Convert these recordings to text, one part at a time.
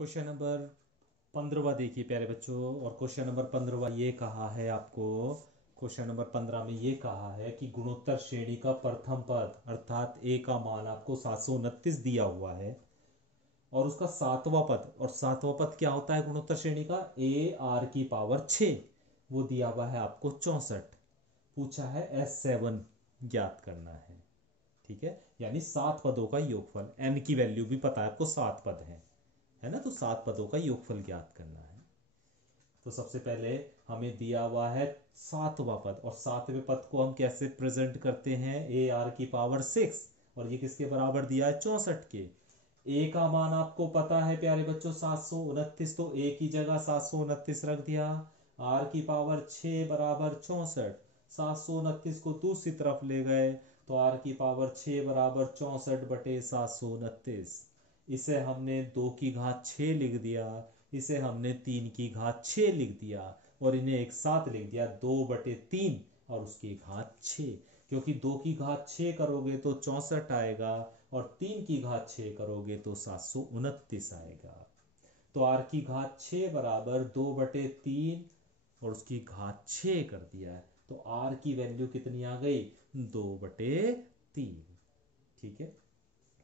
Question number 15 देखिए प्यारे बच्चों। और क्वेश्चन नंबर 15 ये कहा है आपको। क्वेश्चन नंबर 15 में ये कहा है कि गुणोत्तर श्रेणी का प्रथम पद अर्थात ए का मान आपको 729 दिया हुआ है और उसका सातवां पद, और सातवां पद क्या होता है गुणोत्तर श्रेणी का? ए आर की पावर 6, वो दिया हुआ है आपको 64। पूछा है S7 ज्ञात करना है। ठीक है, यानी सात पदों का योगफल। एन की वैल्यू भी पता है आपको, सात पद है ना, तो सात पदों का योगफल ज्ञात करना है। तो सबसे पहले हमें दिया हुआ है सातवां पद, और सातवें पद को हम कैसे प्रेजेंट करते हैं? ए आर की पावर 6, और ये किसके बराबर दिया है? 64 के। ए का मान आपको पता है प्यारे बच्चों 729, तो ए की जगह 729 रख दिया। आर की पावर 6 बराबर 64, 729 को दूसरी तरफ ले गए तो आर की पावर 6 बराबर 64 बटे 729। इसे हमने 2 की घात 6 लिख दिया, इसे हमने 3 की घात 6 लिख दिया, और इन्हें एक साथ लिख दिया 2/3 और उसकी घात 6। क्योंकि 2 की घात 6 करोगे तो 64 आएगा, और 3 की घात 6 करोगे तो 729 आएगा। तो आर की घात 6 बराबर 2/3 और उसकी घात 6 कर दिया है, तो आर की वैल्यू कितनी आ गई? 2/3। ठीक है,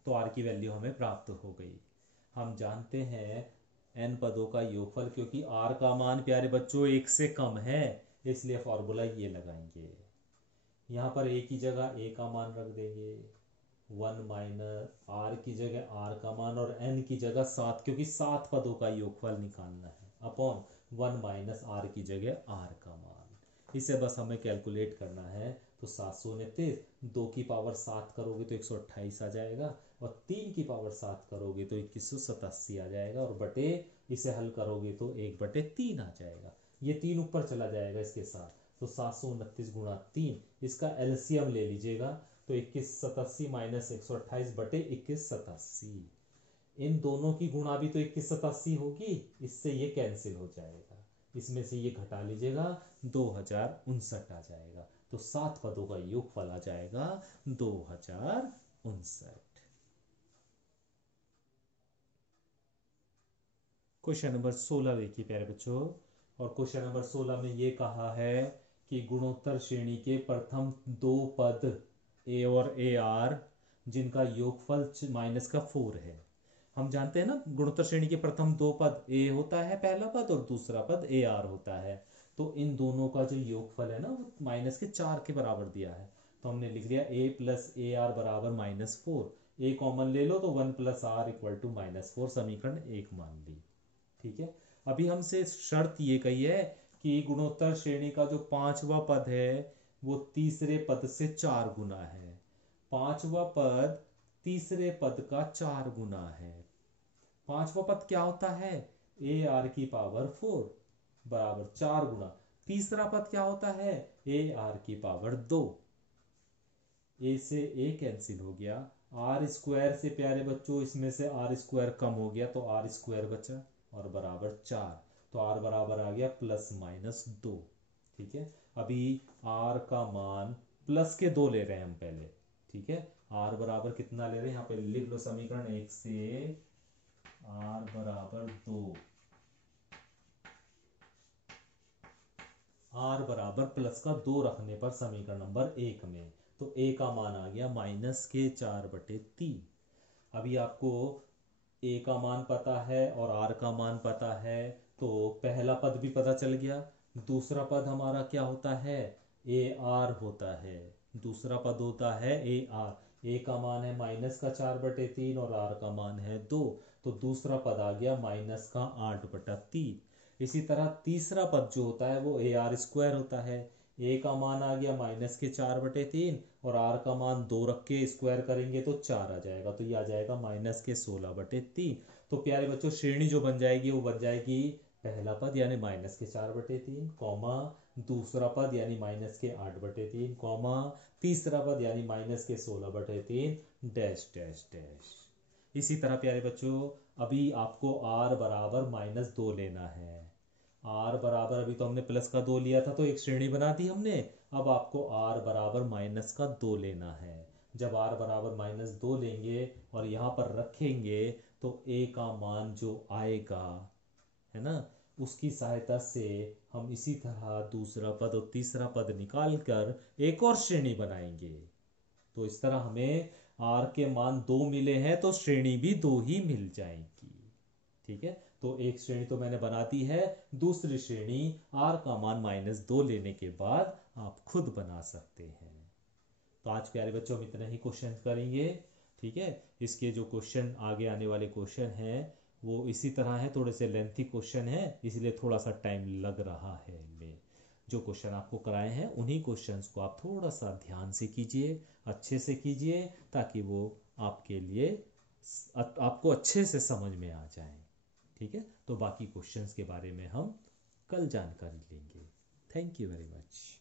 तो आर की वैल्यू हमें प्राप्त हो गई। हम जानते हैं एन पदों का योगफल, क्योंकि आर का मान प्यारे बच्चों एक से कम है, इसलिए फॉर्मूला ये लगाएंगे। यहाँ पर ए की जगह ए का मान रख देंगे, 1 माइनस आर की जगह आर का मान, और एन की जगह 7, क्योंकि 7 पदों का योगफल निकालना है, अपॉन 1 माइनस आर की जगह आर का मान। इसे बस हमें कैलकुलेट करना है। तो 729, 2 की पावर 7 करोगे तो 128 आ जाएगा, और 3 की पावर 7 करोगे तो 2187 आ जाएगा, और बटे इसे हल करोगे तो 1/3 आ जाएगा। ये 3 ऊपर चला जाएगा इसके साथ, तो 729 गुणा 3, इसका एलसीएम ले लीजिएगा तो 2187 माइनस 128 बटे 2187। इन दोनों की गुणा भी तो 2187 होगी, इससे ये कैंसिल हो जाएगा, इसमें से ये घटा लीजिएगा, 2059 आ जाएगा। तो सात पदों का योगफल आ जाएगा 2059। क्वेश्चन नंबर 16 देखिए प्यारे बच्चों। और क्वेश्चन नंबर 16 में ये कहा है कि गुणोत्तर श्रेणी के प्रथम दो पद ए और ए आर जिनका योगफल माइनस का 4 है। हम जानते हैं ना, गुणोत्तर श्रेणी के प्रथम दो पद ए होता है पहला पद, और दूसरा पद ए आर होता है। तो इन दोनों का जो योगफल है ना, वो माइनस के 4 के बराबर दिया है। तो हमने लिख दिया ए प्लस ए आर बराबर -4। ए कॉमन ले लो तो 1 प्लस आर इक्वल टू -4, समीकरण 1 मान ली। ठीक है, अभी हमसे शर्त ये कही है कि गुणोत्तर श्रेणी का जो पांचवा पद है वो तीसरे पद से 4 गुना है। पांचवा पद तीसरे पद का 4 गुना है। पांचवा पद क्या होता है? ए आर की पावर 4 बराबर 4 गुना। तीसरा पद क्या होता है? ए आर की पावर 2। ए से ए कैंसिल हो गया, आर स्क्वायर से प्यारे बच्चों इसमें से आर स्क्वायर कम हो गया तो आर स्क्वायर बचा, और बराबर 4। तो आर बराबर आ गया +-2। ठीक है, अभी आर का मान प्लस के 2 ले रहे हैं हम पहले। ठीक है, आर बराबर कितना ले रहे हैं यहाँ पे लिख लो, समीकरण 1 से आर बराबर 2। आर बराबर प्लस का 2 रखने पर समीकरण नंबर 1 में, तो ए का मान आ गया -4/3। अभी आपको ए का मान पता है और आर का मान पता है, तो पहला पद भी पता चल गया। दूसरा पद हमारा क्या होता है? ए आर होता है। दूसरा पद होता है ए आर। ए का मान है -4/3 और आर का मान है 2, तो दूसरा पद आ गया -8/3। इसी तरह तीसरा पद जो होता है वो ए आर स्क्वायर होता है। ए का मान आ गया -4/3 और आर का मान 2 रख के स्क्वायर करेंगे तो 4 आ जाएगा, तो ये आ जाएगा -16/3। तो प्यारे बच्चों श्रेणी जो बन जाएगी वो बन जाएगी पहला पद यानी -4/3, कॉमा दूसरा पद यानी -8/3, कॉमा तीसरा पद यानी -16/3, डैश डैश डैश। इसी तरह प्यारे बच्चों अभी आपको r बराबर -2 लेना है। r बराबर, अभी तो हमने प्लस का 2 लिया था तो एक श्रेणी बना दी हमने। अब आपको r बराबर -2 लेना है। जब r बराबर -2 लेंगे और यहाँ पर रखेंगे तो a का मान जो आएगा, है ना, उसकी सहायता से हम इसी तरह दूसरा पद और तीसरा पद निकाल कर एक और श्रेणी बनाएंगे। तो इस तरह हमें r के मान 2 मिले हैं तो श्रेणी भी 2 ही मिल जाएगी। ठीक है, तो एक श्रेणी तो मैंने बना दी है, दूसरी श्रेणी r का मान -2 लेने के बाद आप खुद बना सकते हैं। तो आज प्यारे बच्चों हम इतना ही क्वेश्चन करेंगे। ठीक है, इसके जो क्वेश्चन आगे आने वाले क्वेश्चन हैं वो इसी तरह है, थोड़े से लेंथी क्वेश्चन है, इसलिए थोड़ा सा टाइम लग रहा है इनमें। जो क्वेश्चन आपको कराए हैं उन्हीं क्वेश्चंस को आप थोड़ा सा ध्यान से कीजिए, अच्छे से कीजिए, ताकि वो आपके लिए आपको अच्छे से समझ में आ जाए। ठीक है, तो बाकी क्वेश्चंस के बारे में हम कल जानकारी लेंगे। Thank you very much.